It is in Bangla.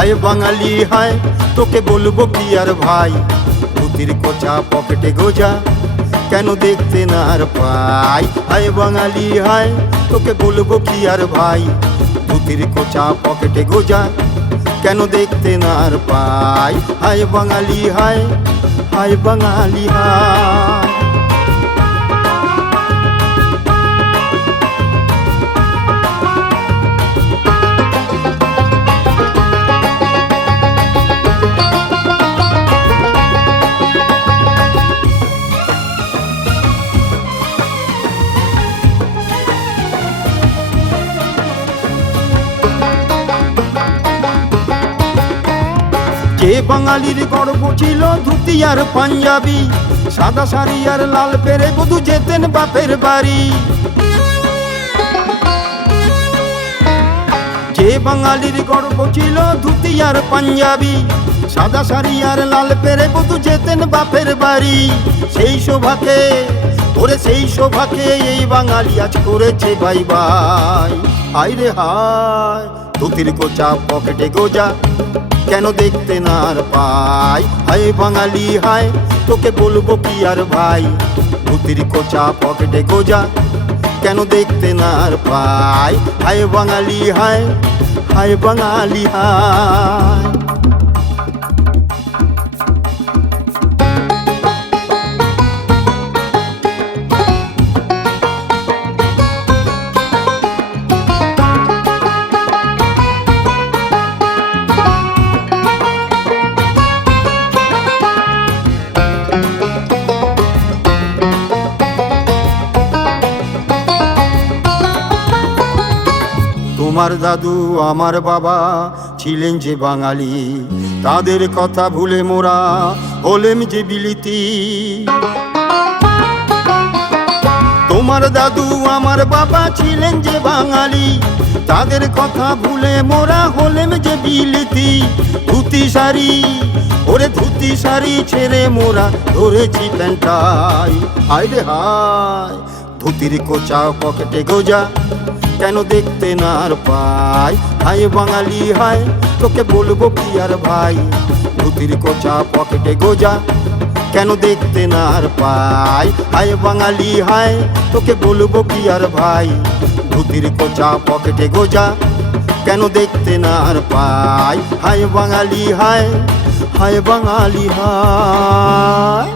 হায় বাঙালি হায়, তোকে বলবো কি আর ভাই, ধুতির কোচা পকেটে গোজা, কেন দেখতে না আর পাই। হায় বাঙালি হায়, তোকে বলবো কি আর ভাই, ধুতির কোচা পকেটে গোজা, কেন দেখতে না আর পাই। হায় বাঙালি হায়, হায় বাঙালি হায়। যে বাঙালির গর্ব ছিল ধুতি আর পাঞ্জাবি, সাদা শাড়ি আর লাল পেরে বধূ যেতেন বাপের বাড়ি। যে বাঙালির গর্ব ছিল ধুতি আর পাঞ্জাবি, সাদা শাড়ি আর লাল পেরে বধূ যেতেন বাপের বাড়ি। সেই শোভাকে ওরে সেই শোভাকে এই বাঙালি আজ করেছে বাই বাই। হায় রে হায়, ধুতির কোচা পকেটে গোজা, কেন দেখতে না আর পাই। হায় বাঙালি হায়, তোকে বলবো কি আর ভাই, ধুতির কোচা পকেটে গোজা, কেন দেখতে না আর পাই। হায় বাঙালি হায়, হায় বাঙালি হায়। তোমার দাদু আমার বাবা ছিলেন যে বাঙালি, তাদের কথা ভুলে মোরা হলেম যে বিলিতি। তোমার দাদু আমার বাবা ছিলেন যে বাঙালি, তাদের কথা ভুলে মোরা হলেম যে বিলিতি। ধুতি শাড়ি ওরে ধুতি শাড়ি ছেড়ে মোরা ধরেছি প্যান্টাই। হায় রে হায়, ধুতির কোচা পকেটে গোজা, কেন দেখতে না আর পাই। হায় বাঙালি হায়, তোকে বলবো কি আর ভাই, ধুতির কোচা পকেটে গোজা, কেন দেখতে না আর পাই। হায় বাঙালি হায়, তোকে বলবো কি আর ভাই, ধুতির কোচা পকেটে গোজা, কেন দেখতে না আর পাই। হায় বাঙালি হায়, হায় বাঙালি হায়।